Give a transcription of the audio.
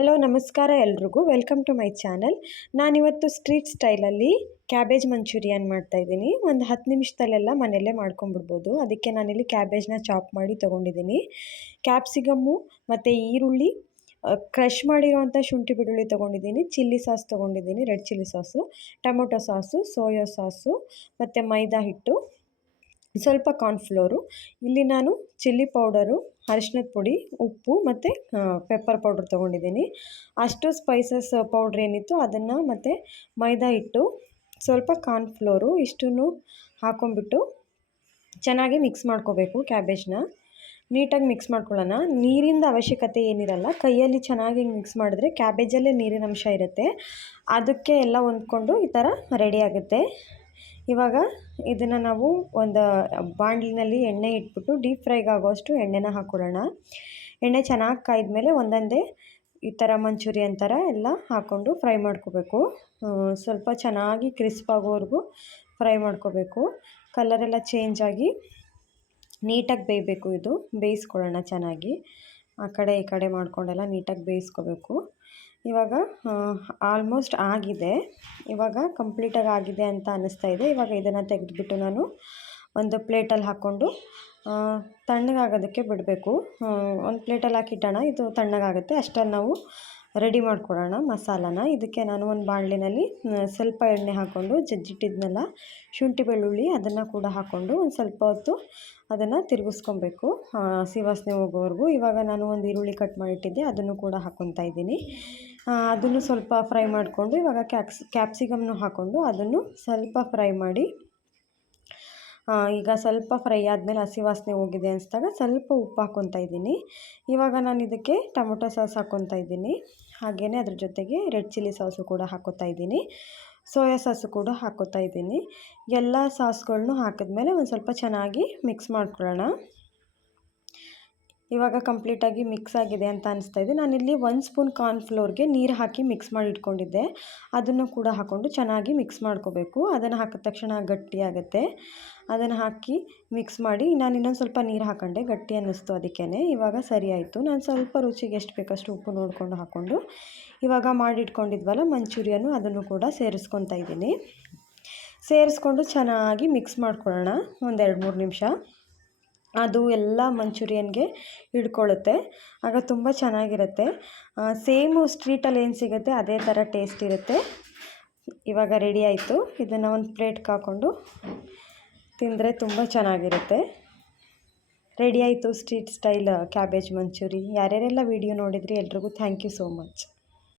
Hello ನಮಸ್ಕಾರ ಎಲ್ರಿಗೂ welcome to my channel. ನಾನಿವತ್ತು ಸ್ಟ್ರೀಟ್ ಸ್ಟೈಲಲ್ಲಿ ಕ್ಯಾಬೇಜ್ ಮಂಚೂರಿಯನ್ ಮಾಡ್ತಾಯಿದ್ದೀನಿ. ಒಂದು 10 ನಿಮಿಷದಲ್ಲೆಲ್ಲ ಮನೆಯಲ್ಲೇ ಮಾಡ್ಕೊಂಡ್ಬಿಡ್ಬೋದು. ಅದಕ್ಕೆ ನಾನಿಲ್ಲಿ ಕ್ಯಾಬೇಜ್ನ ಚಾಪ್ ಮಾಡಿ ತೊಗೊಂಡಿದ್ದೀನಿ. ಕ್ಯಾಪ್ಸಿಕಮ್ಮು ಮತ್ತು ಈರುಳ್ಳಿ, ಕ್ರಷ್ ಮಾಡಿರೋವಂಥ ಶುಂಠಿ ಬೆಳ್ಳುಳ್ಳಿ ತೊಗೊಂಡಿದ್ದೀನಿ, ಚಿಲ್ಲಿ ಸಾಸ್ ತೊಗೊಂಡಿದ್ದೀನಿ, red chilli sauce, tomato sauce, soya sauce ಮತ್ತು ಮೈದಾ ಹಿಟ್ಟು, ಸ್ವಲ್ಪ ಕಾರ್ನ್ಫ್ಲೋರು. ಇಲ್ಲಿ ನಾನು ಚಿಲ್ಲಿ ಪೌಡರು, ಅರಿಶಿನದ ಪುಡಿ, ಉಪ್ಪು ಮತ್ತು ಪೆಪ್ಪರ್ ಪೌಡ್ರ್ ತೊಗೊಂಡಿದ್ದೀನಿ. ಅಷ್ಟು ಸ್ಪೈಸಸ್ ಪೌಡ್ರ್ ಏನಿತ್ತು ಅದನ್ನು ಮತ್ತು ಮೈದಾ ಹಿಟ್ಟು, ಸ್ವಲ್ಪ ಕಾರ್ನ್ಫ್ಲೋರು ಇಷ್ಟನ್ನು ಹಾಕೊಂಡ್ಬಿಟ್ಟು ಚೆನ್ನಾಗಿ ಮಿಕ್ಸ್ ಮಾಡ್ಕೋಬೇಕು. ಕ್ಯಾಬೇಜ್ನ ನೀಟಾಗಿ ಮಿಕ್ಸ್ ಮಾಡ್ಕೊಳ್ಳೋಣ. ನೀರಿಂದ ಅವಶ್ಯಕತೆ ಏನಿರಲ್ಲ, ಕೈಯಲ್ಲಿ ಚೆನ್ನಾಗಿ ಮಿಕ್ಸ್ ಮಾಡಿದ್ರೆ ಕ್ಯಾಬೇಜಲ್ಲೇ ನೀರಿನ ಅಂಶ ಇರುತ್ತೆ, ಅದಕ್ಕೆ ಎಲ್ಲ ಹೊಂದ್ಕೊಂಡು ಈ ಥರ ರೆಡಿ ಆಗುತ್ತೆ. ಇವಾಗ ಇದನ್ನು ನಾವು ಒಂದು ಬಾಣಲಿನಲ್ಲಿ ಎಣ್ಣೆ ಇಟ್ಬಿಟ್ಟು ಡೀಪ್ ಫ್ರೈಗೆ ಆಗೋಷ್ಟು ಎಣ್ಣೆನ ಹಾಕ್ಕೊಳ್ಳೋಣ. ಎಣ್ಣೆ ಚೆನ್ನಾಗಿ ಕಾಯ್ದ್ಮೇಲೆ ಒಂದೊಂದೇ ಈ ಥರ ಮಂಚೂರಿಯನ್ ಥರ ಎಲ್ಲ ಹಾಕ್ಕೊಂಡು ಫ್ರೈ ಮಾಡ್ಕೋಬೇಕು. ಸ್ವಲ್ಪ ಚೆನ್ನಾಗಿ ಕ್ರಿಸ್ಪ್ ಆಗೋವರೆಗೂ ಫ್ರೈ ಮಾಡ್ಕೋಬೇಕು. ಕಲರೆಲ್ಲ ಚೇಂಜ್ ಆಗಿ ನೀಟಾಗಿ ಬೇಯಬೇಕು. ಇದು ಬೇಯಿಸ್ಕೊಳ್ಳೋಣ ಚೆನ್ನಾಗಿ, ಆ ಕಡೆ ಈ ಕಡೆ ಮಾಡ್ಕೊಂಡೆಲ್ಲ ನೀಟಾಗಿ ಬೇಯಿಸ್ಕೋಬೇಕು. ಇವಾಗ ಆಲ್ಮೋಸ್ಟ್ ಆಗಿದೆ, ಇವಾಗ ಕಂಪ್ಲೀಟಾಗಿ ಆಗಿದೆ ಅಂತ ಅನ್ನಿಸ್ತಾ ಇದೆ. ಇವಾಗ ಇದನ್ನು ತೆಗೆದುಬಿಟ್ಟು ನಾನು ಒಂದು ಪ್ಲೇಟಲ್ಲಿ ಹಾಕ್ಕೊಂಡು ತಣ್ಣಗಾಗೋದಕ್ಕೆ ಬಿಡಬೇಕು. ಒಂದು ಪ್ಲೇಟಲ್ಲಿ ಹಾಕಿಟ್ಟೋಣ, ಇದು ತಣ್ಣಗಾಗುತ್ತೆ. ಅಷ್ಟರಲ್ಲಿ ನಾವು ರೆಡಿ ಮಾಡ್ಕೊಳ್ಳೋಣ ಮಸಾಲಾನ. ಇದಕ್ಕೆ ನಾನು ಒಂದು ಬಾಣಲಿನಲ್ಲಿ ಸ್ವಲ್ಪ ಎಣ್ಣೆ ಹಾಕ್ಕೊಂಡು ಜಜ್ಜಿಟ್ಟಿದ್ನೆಲ್ಲ ಶುಂಠಿ ಬೆಳ್ಳುಳ್ಳಿ ಅದನ್ನು ಕೂಡ ಹಾಕ್ಕೊಂಡು ಒಂದು ಸ್ವಲ್ಪ ಹೊತ್ತು ಅದನ್ನು ತಿರುಗಿಸ್ಕೊಬೇಕು, ಹಸಿ ವಾಸನೆ ಹೋಗೋವರೆಗೂ. ಇವಾಗ ನಾನು ಒಂದು ಈರುಳ್ಳಿ ಕಟ್ ಮಾಡಿಟ್ಟಿದ್ದೆ, ಅದನ್ನು ಕೂಡ ಹಾಕ್ಕೊತಾ ಇದ್ದೀನಿ. ಅದನ್ನು ಸ್ವಲ್ಪ ಫ್ರೈ ಮಾಡಿಕೊಂಡು ಇವಾಗ ಕ್ಯಾಪ್ಸಿಕಮ್ನು ಹಾಕ್ಕೊಂಡು ಅದನ್ನು ಸ್ವಲ್ಪ ಫ್ರೈ ಮಾಡಿ, ಈಗ ಸ್ವಲ್ಪ ಫ್ರೈ ಆದಮೇಲೆ ಹಸಿ ವಾಸನೆ ಹೋಗಿದೆ ಅನಿಸಿದಾಗ ಸ್ವಲ್ಪ ಉಪ್ಪು ಹಾಕ್ಕೊತಾ ಇದ್ದೀನಿ. ಇವಾಗ ನಾನು ಇದಕ್ಕೆ ಟೊಮೊಟೊ ಸಾಸ್ ಹಾಕ್ಕೊತಾ ಇದ್ದೀನಿ, ಹಾಗೆಯೇ ಅದ್ರ ಜೊತೆಗೆ ರೆಡ್ ಚಿಲ್ಲಿ ಸಾಸು ಕೂಡ ಹಾಕ್ಕೊತಾ ಇದ್ದೀನಿ, ಸೋಯಾ ಸಾಸು ಕೂಡ ಹಾಕ್ಕೊತಾ ಇದ್ದೀನಿ. ಎಲ್ಲ ಸಾಸ್ಗಳನ್ನೂ ಹಾಕಿದ್ಮೇಲೆ ಒಂದು ಸ್ವಲ್ಪ ಚೆನ್ನಾಗಿ ಮಿಕ್ಸ್ ಮಾಡ್ಕೊಳ್ಳೋಣ. ಇವಾಗ ಕಂಪ್ಲೀಟಾಗಿ ಮಿಕ್ಸ್ ಆಗಿದೆ ಅಂತ ಅನಿಸ್ತಾ ಇದೆ. ನಾನಿಲ್ಲಿ 1 ಸ್ಪೂನ್ ಕಾರ್ನ್ಫ್ಲೋರ್ಗೆ ನೀರು ಹಾಕಿ ಮಿಕ್ಸ್ ಮಾಡಿ ಇಟ್ಕೊಂಡಿದ್ದೆ, ಅದನ್ನು ಕೂಡ ಹಾಕ್ಕೊಂಡು ಚೆನ್ನಾಗಿ ಮಿಕ್ಸ್ ಮಾಡ್ಕೋಬೇಕು. ಅದನ್ನು ಹಾಕಿದ ತಕ್ಷಣ ಗಟ್ಟಿಯಾಗುತ್ತೆ. ಅದನ್ನು ಹಾಕಿ ಮಿಕ್ಸ್ ಮಾಡಿ ನಾನು ಇನ್ನೊಂದು ಸ್ವಲ್ಪ ನೀರು ಹಾಕ್ಕೊಂಡೆ, ಗಟ್ಟಿ ಅನ್ನಿಸ್ತು ಅದಕ್ಕೇ. ಇವಾಗ ಸರಿ ಆಯಿತು. ನಾನು ಸ್ವಲ್ಪ ರುಚಿಗೆ ಎಷ್ಟು ಬೇಕಷ್ಟು ಉಪ್ಪು ನೋಡಿಕೊಂಡು ಹಾಕ್ಕೊಂಡು ಇವಾಗ ಮಾಡಿಟ್ಕೊಂಡಿದ್ವಲ್ಲ ಮಂಚೂರಿಯನ್ನು ಅದನ್ನು ಕೂಡ ಸೇರಿಸ್ಕೊತಾ ಇದ್ದೀನಿ. ಸೇರಿಸ್ಕೊಂಡು ಚೆನ್ನಾಗಿ ಮಿಕ್ಸ್ ಮಾಡ್ಕೊಳ್ಳೋಣ ಒಂದು 2-3 ನಿಮಿಷ. ಅದು ಎಲ್ಲ ಮಂಚೂರಿಯನ್ಗೆ ಹಿಡ್ಕೊಳ್ಳುತ್ತೆ, ಆಗ ತುಂಬ ಚೆನ್ನಾಗಿರುತ್ತೆ. ಸೇಮು ಸ್ಟ್ರೀಟಲ್ಲಿ ಏನು ಸಿಗುತ್ತೆ ಅದೇ ಥರ ಟೇಸ್ಟ್ ಇರುತ್ತೆ. ಇವಾಗ ರೆಡಿ ಆಯಿತು. ಇದನ್ನು ಒಂದು ಪ್ಲೇಟ್ಗೆ ಹಾಕ್ಕೊಂಡು ತಿಂದರೆ ತುಂಬ ಚೆನ್ನಾಗಿರುತ್ತೆ. ರೆಡಿ ಆಯಿತು ಸ್ಟ್ರೀಟ್ ಸ್ಟೈಲ್ ಕ್ಯಾಬೇಜ್ ಮಂಚೂರಿ. ಯಾರ್ಯಾರೆಲ್ಲ ವಿಡಿಯೋ ನೋಡಿದ್ರಿ ಎಲ್ರಿಗೂ ಥ್ಯಾಂಕ್ ಯು ಸೋ ಮಚ್.